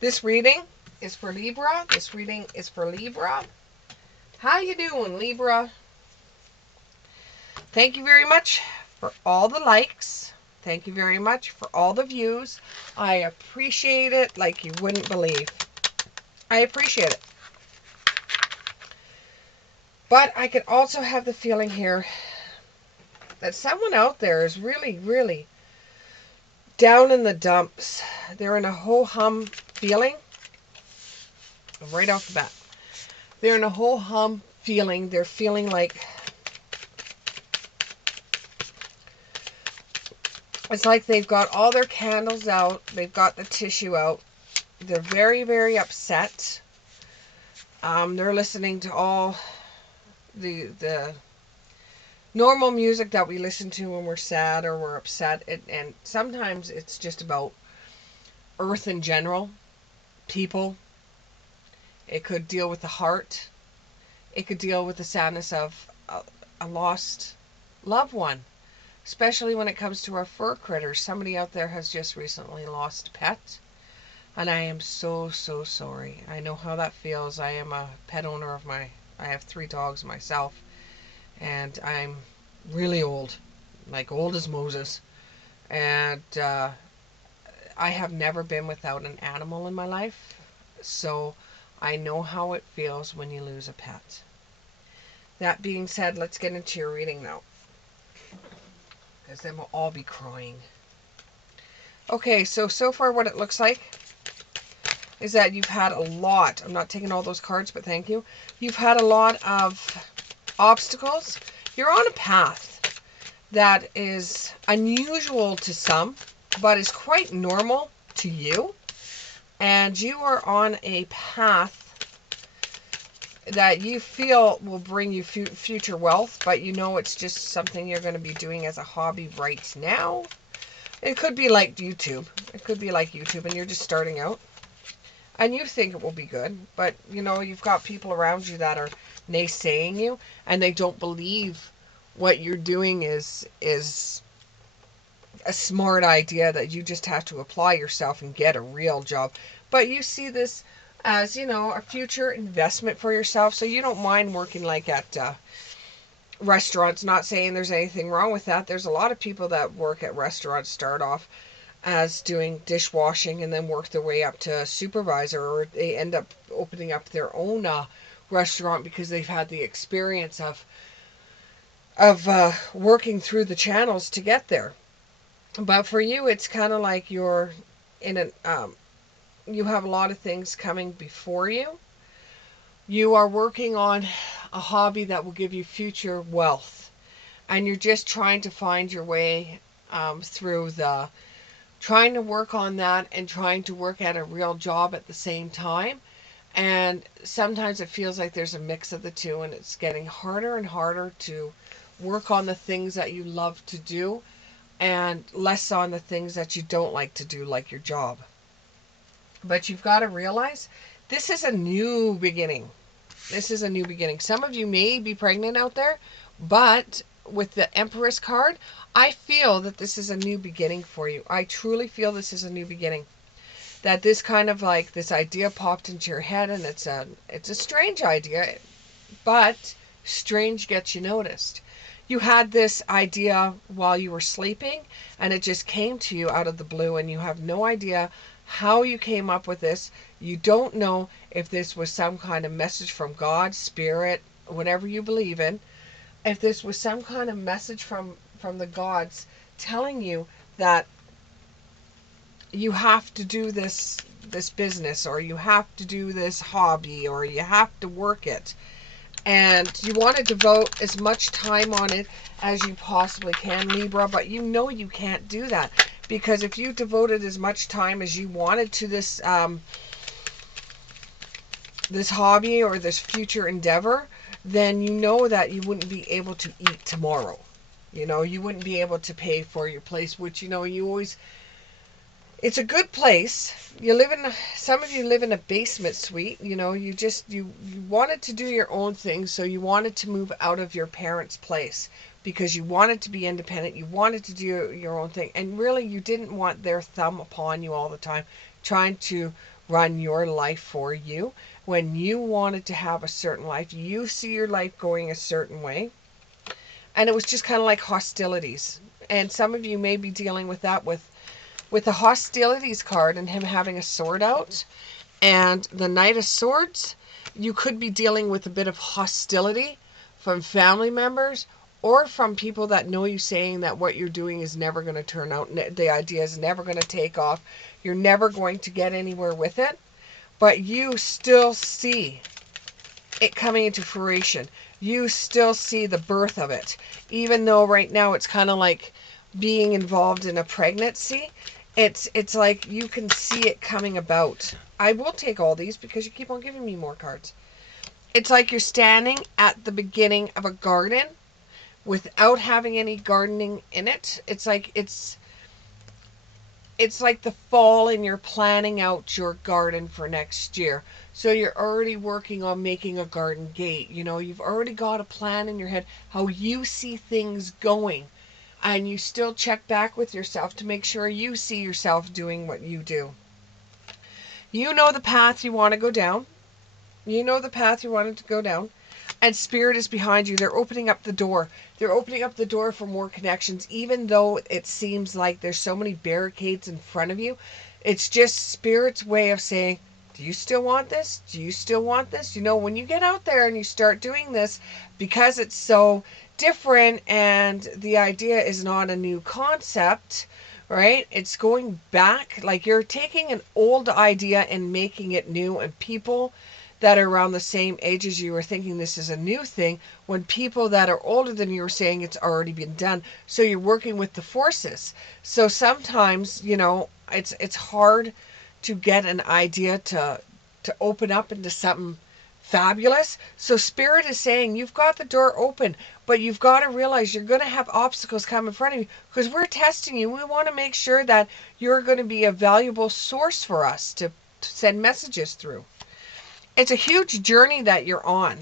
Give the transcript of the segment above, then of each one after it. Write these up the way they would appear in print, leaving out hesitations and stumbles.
This reading is for Libra. This reading is for Libra. How you doing, Libra? Thank you very much for all the likes. Thank you very much for all the views. I appreciate it like you wouldn't believe. I appreciate it. But I could also have the feeling here that someone out there is really, really down in the dumps. They're in a ho-hum feeling right off the bat. They're in a ho-hum feeling. They're feeling like it's like they've got all their candles out. They've got the tissue out. They're very, very upset. They're listening to all the normal music that we listen to when we're sad or we're upset. And sometimes it's just about earth in general, people. It could deal with the heart. It could deal with the sadness of a lost loved one. Especially when it comes to our fur critters. Somebody out there has just recently lost a pet. And I am so, so sorry. I know how that feels. I am a pet owner of I have 3 dogs myself. And I'm really old. Like old as Moses. And I have never been without an animal in my life. So I know how it feels when you lose a pet. That being said, let's get into your reading now. Because then we'll all be crying. Okay, so far what it looks like is that you've had a lot. I'm not taking all those cards, but thank you. You've had a lot of obstacles. You're on a path that is unusual to some, but is quite normal to you. And you are on a path that you feel will bring you future wealth, but you know it's just something you're going to be doing as a hobby right now. It could be like YouTube. It could be like YouTube and you're just starting out. And you think it will be good, but you know, you've got people around you that are naysaying you and they don't believe what you're doing is a smart idea, that you just have to apply yourself and get a real job. But you see this as, you know, a future investment for yourself, so you don't mind working like at restaurants. Not saying there's anything wrong with that. There's a lot of people that work at restaurants start off as doing dishwashing and then work their way up to supervisor, or they end up opening up their own restaurant because they've had the experience of working through the channels to get there. But for you, it's kind of like you're in an you have a lot of things coming before you. You are working on a hobby that will give you future wealth, and you're just trying to find your way through trying to work on that and trying to work at a real job at the same time. And sometimes it feels like there's a mix of the two, and it's getting harder and harder to work on the things that you love to do and less on the things that you don't like to do, like your job. But you've got to realize this is a new beginning. This is a new beginning. Some of you may be pregnant out there, but with the Empress card, I feel that this is a new beginning for you. I truly feel this is a new beginning. That this kind of like this idea popped into your head, and it's a strange idea, but strange gets you noticed. You had this idea while you were sleeping, and it just came to you out of the blue, and you have no idea how you came up with this. You don't know if this was some kind of message from God, Spirit, whatever you believe in. If this was some kind of message from the gods telling you that you have to do this business, or you have to do this hobby, or you have to work it. And you want to devote as much time on it as you possibly can, Libra, but you know you can't do that. Because if you devoted as much time as you wanted to this this hobby or this future endeavor, then you know that you wouldn't be able to eat tomorrow. You know, you wouldn't be able to pay for your place, which, you know, you always... It's a good place. You live in, some of you live in a basement suite. You know, you wanted to do your own thing, so you wanted to move out of your parents' place because you wanted to be independent. You wanted to do your own thing, and really you didn't want their thumb upon you all the time, trying to run your life for you. When you wanted to have a certain life, you see your life going a certain way. And it was just kind of like hostilities. And some of you may be dealing with that with the hostilities card and him having a sword out and the Knight of Swords. You could be dealing with a bit of hostility from family members or from people that know you, saying that what you're doing is never going to turn out. The idea is never going to take off. You're never going to get anywhere with it. But you still see it coming into fruition. You still see the birth of it. Even though right now it's kind of like being involved in a pregnancy. It's like you can see it coming about. I will take all these because you keep on giving me more cards. It's like you're standing at the beginning of a garden without having any gardening in it. It's like the fall and you're planning out your garden for next year. So you're already working on making a garden gate. You know, you've already got a plan in your head how you see things going. And you still check back with yourself to make sure you see yourself doing what you do. You know the path you want to go down. You know the path you wanted to go down. And Spirit is behind you. They're opening up the door. They're opening up the door for more connections, even though it seems like there's so many barricades in front of you. It's just Spirit's way of saying, do you still want this? Do you still want this? You know, when you get out there and you start doing this, because it's so different and the idea is not a new concept, right? It's going back, like you're taking an old idea and making it new, and people that are around the same age as you are thinking this is a new thing, when people that are older than you are saying it's already been done. So you're working with the forces. So sometimes, you know, it's hard to get an idea to open up into something fabulous. So Spirit is saying you've got the door open, but you've got to realize you're going to have obstacles come in front of you because we're testing you. We want to make sure that you're going to be a valuable source for us to send messages through. It's a huge journey that you're on,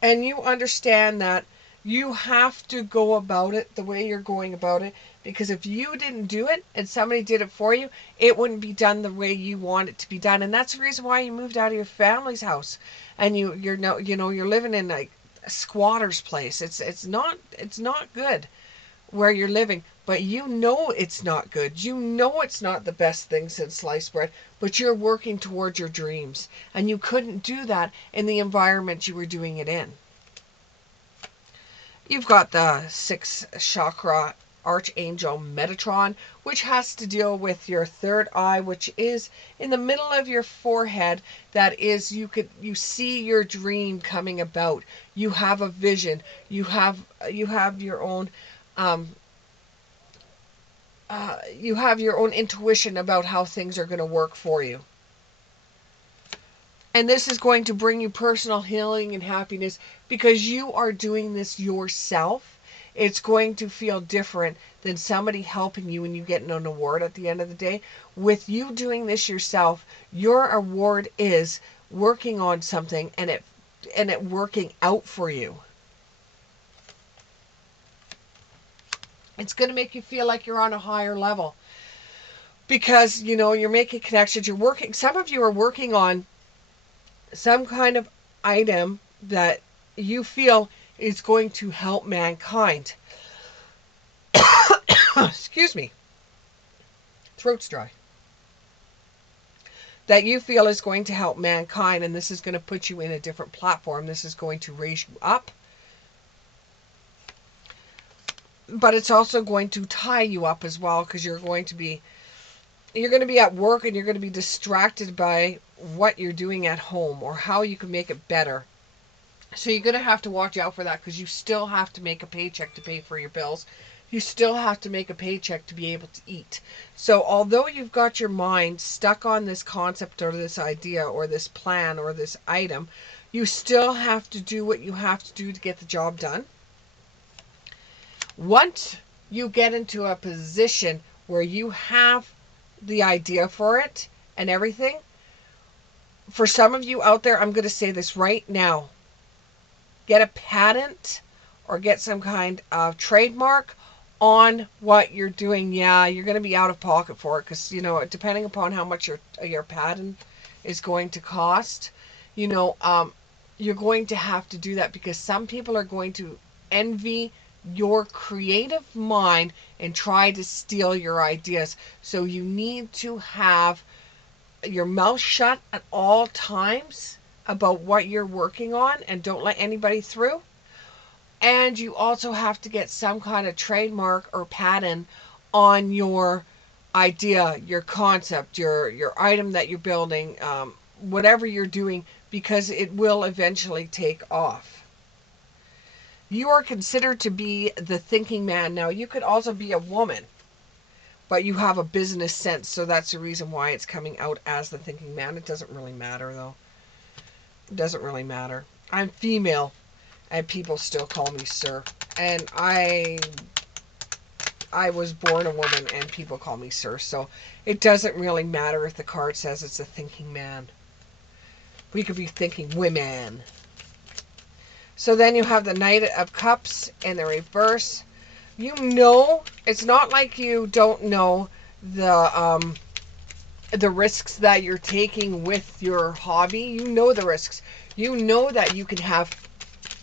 and you understand that you have to go about it the way you're going about it, because if you didn't do it and somebody did it for you, it wouldn't be done the way you want it to be done. And that's the reason why you moved out of your family's house and you're now, you know, you're living in like a squatter's place. It's not good where you're living, but you know it's not good. You know it's not the best thing since sliced bread, but you're working towards your dreams, and you couldn't do that in the environment you were doing it in. You've got the 6th chakra Archangel Metatron, which has to deal with your third eye, which is in the middle of your forehead. That is, you see your dream coming about. You have a vision. You have your own you have your own intuition about how things are going to work for you. And this is going to bring you personal healing and happiness because you are doing this yourself. It's going to feel different than somebody helping you and you getting an award at the end of the day. With you doing this yourself, your award is working on something and it working out for you. It's going to make you feel like you're on a higher level because, you know, you're making connections. You're working. Some of you are working on some kind of item that you feel is going to help mankind. Excuse me. Throat's dry. That you feel is going to help mankind, and this is going to put you in a different platform. This is going to raise you up. But it's also going to tie you up as well, because you're going to be at work and you're going to be distracted by what you're doing at home or how you can make it better. So you're going to have to watch out for that, because you still have to make a paycheck to pay for your bills. You still have to make a paycheck to be able to eat. So although you've got your mind stuck on this concept or this idea or this plan or this item, you still have to do what you have to do to get the job done. Once you get into a position where you have the idea for it and everything, for some of you out there, I'm going to say this right now. Get a patent or get some kind of trademark on what you're doing. Yeah, you're going to be out of pocket for it because, you know, depending upon how much your patent is going to cost, you know, you're going to have to do that because some people are going to envy your creative mind and try to steal your ideas. So you need to have your mouth shut at all times about what you're working on and don't let anybody through. And you also have to get some kind of trademark or patent on your idea, your concept, your item that you're building, whatever you're doing, because it will eventually take off. You are considered to be the thinking man. Now, you could also be a woman, but you have a business sense, so that's the reason why it's coming out as the thinking man. It doesn't really matter, though. It doesn't really matter. I'm female, and people still call me sir. And I was born a woman, and people call me sir, so it doesn't really matter if the card says it's a thinking man. We could be thinking women. So then you have the Knight of Cups in the reverse. You know, it's not like you don't know the risks that you're taking with your hobby. You know the risks. You know that you can have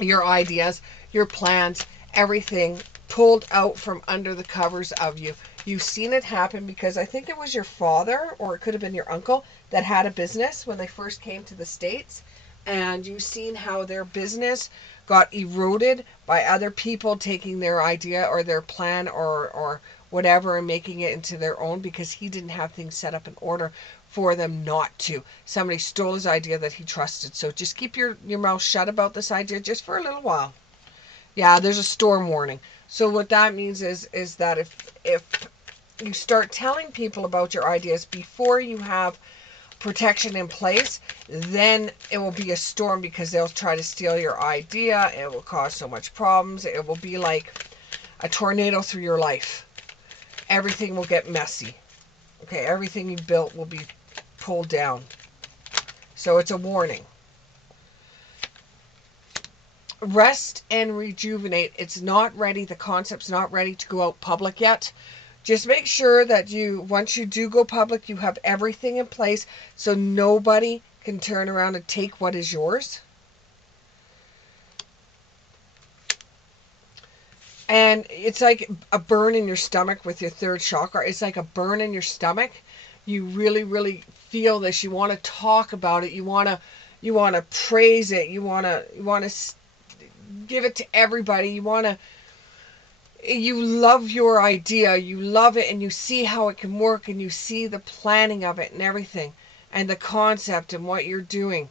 your ideas, your plans, everything pulled out from under the covers of you. You've seen it happen because I think it was your father or it could have been your uncle that had a business when they first came to the States. And you've seen how their business got eroded by other people taking their idea or their plan or whatever and making it into their own because he didn't have things set up in order for them not to. Somebody stole his idea that he trusted. So just keep your mouth shut about this idea just for a little while. Yeah, there's a storm warning. So what that means is that if you start telling people about your ideas before you have protection in place, then it will be a storm because they'll try to steal your idea. It will cause so much problems. It will be like a tornado through your life. Everything will get messy. Okay, everything you built will be pulled down. So it's a warning. Rest and rejuvenate. It's not ready. The concept's not ready to go out public yet. Just make sure that once you do go public, you have everything in place so nobody can turn around and take what is yours. And it's like a burn in your stomach with your third chakra. It's like a burn in your stomach. You really, really feel this. You want to talk about it. You want to praise it. You want to give it to everybody. You love your idea, you love it, and you see how it can work, and you see the planning of it and everything, and the concept and what you're doing.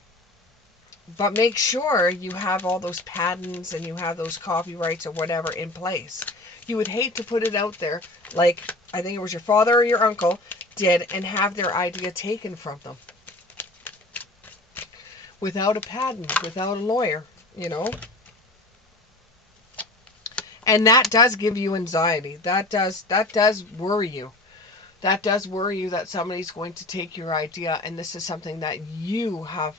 But make sure you have all those patents and you have those copyrights or whatever in place. You would hate to put it out there like I think it was your father or your uncle did and have their idea taken from them. Without a patent, without a lawyer, you know. And that does give you anxiety. That does worry you. That does worry you that somebody's going to take your idea, and this is something that you have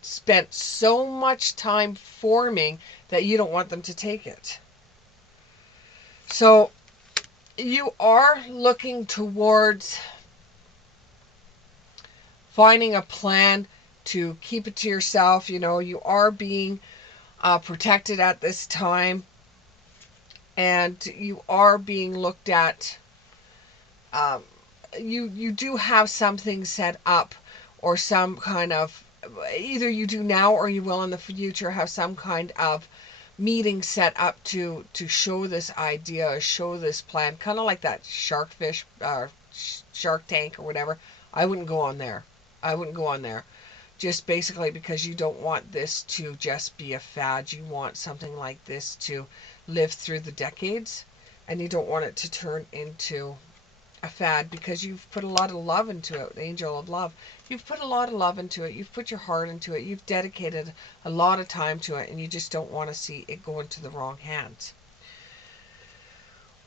spent so much time forming that you don't want them to take it. So you are looking towards finding a plan to keep it to yourself. You know, you are being protected at this time, and you are being looked at. You do have something set up, or some kind of, either you do now or you will in the future have some kind of meeting set up to show this idea, show this plan, kind of like that Shark Tank or whatever. I wouldn't go on there. I wouldn't go on there. Just basically because you don't want this to just be a fad. You want something like this to live through the decades, and you don't want it to turn into a fad because you've put a lot of love into it. The angel of love. You've put a lot of love into it. You've put your heart into it. You've dedicated a lot of time to it, and you just don't want to see it go into the wrong hands.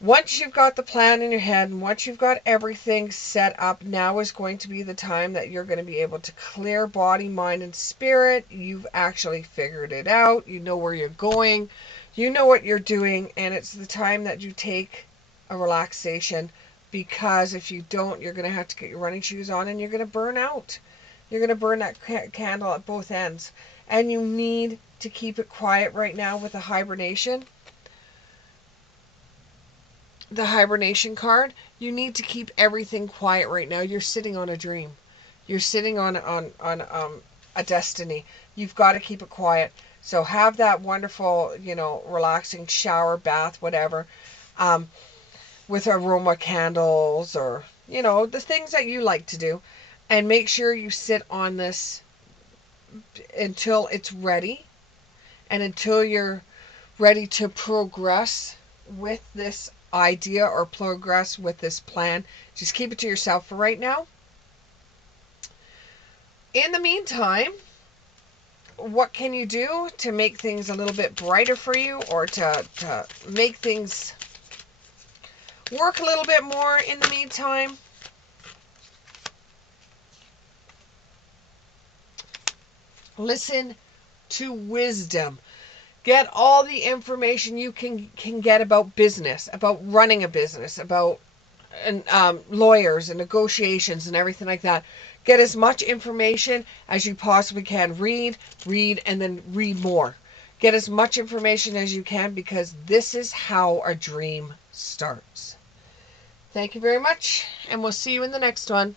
Once you've got the plan in your head and once you've got everything set up, now is going to be the time that you're going to be able to clear body, mind, and spirit. You've actually figured it out. You know where you're going. You know what you're doing, and it's the time that you take a relaxation, because if you don't, you're going to have to get your running shoes on and you're going to burn out. You're going to burn that candle at both ends. And you need to keep it quiet right now with the hibernation. The hibernation card. You need to keep everything quiet right now. You're sitting on a dream. You're sitting on a destiny. You've got to keep it quiet. So have that wonderful, relaxing shower, bath, whatever, with aroma candles or, the things that you like to do. And make sure you sit on this until it's ready and until you're ready to progress with this idea or progress with this plan. Just keep it to yourself for right now. In the meantime, what can you do to make things a little bit brighter for you, or to make things work a little bit more in the meantime? Listen to wisdom. Get all the information you can get about business, about running a business, about and lawyers and negotiations and everything like that. Get as much information as you possibly can. Read, and then read more. Get as much information as you can, because this is how a dream starts. Thank you very much, and we'll see you in the next one.